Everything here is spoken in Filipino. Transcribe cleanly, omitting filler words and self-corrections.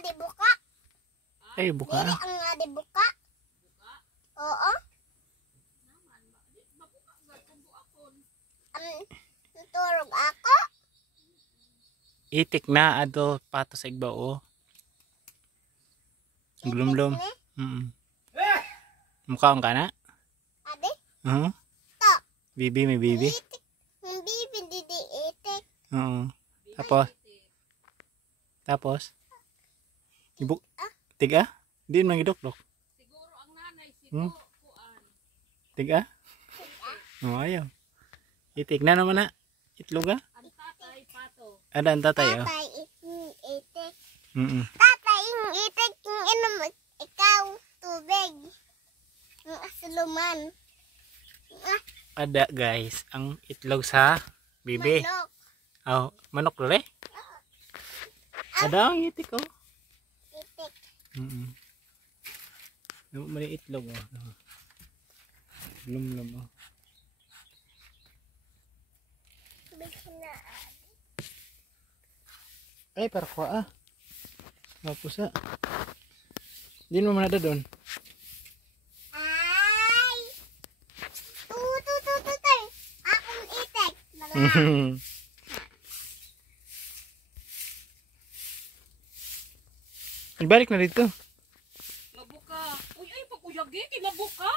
di buka. Ay, buka. Dili ang nga di buka. Oo. Turog ako. Itik na adto pato sa igbao. Glumlum. Mukha ka na? Ade? To. Bibi, may bibi. Itik. Ang bibi di itik. Oo. Tapos? Ibuk. Tiga? Di man giduklok. Siguro ang nanay siguro kuan. Tiga? Oh, ayaw. Itik na naman na. Itlog ah. Ang tatay pato. Ada ang tatay oh. Tatay itik. Tatay itik. Inom ikaw tubig. Ang asuluman. Ada guys, ang itlog sa bibi. Manok. Oh, manok lele. Ada ang itik oh. Itik. Mali itlog oh. Lum oh. Ay, parkwa ah. Mapusa. Di mo man ada doon. Ay! Tututututay! Akong itik! Balik na dito. Mabuka. Uy ay pagkuyagi mabuka.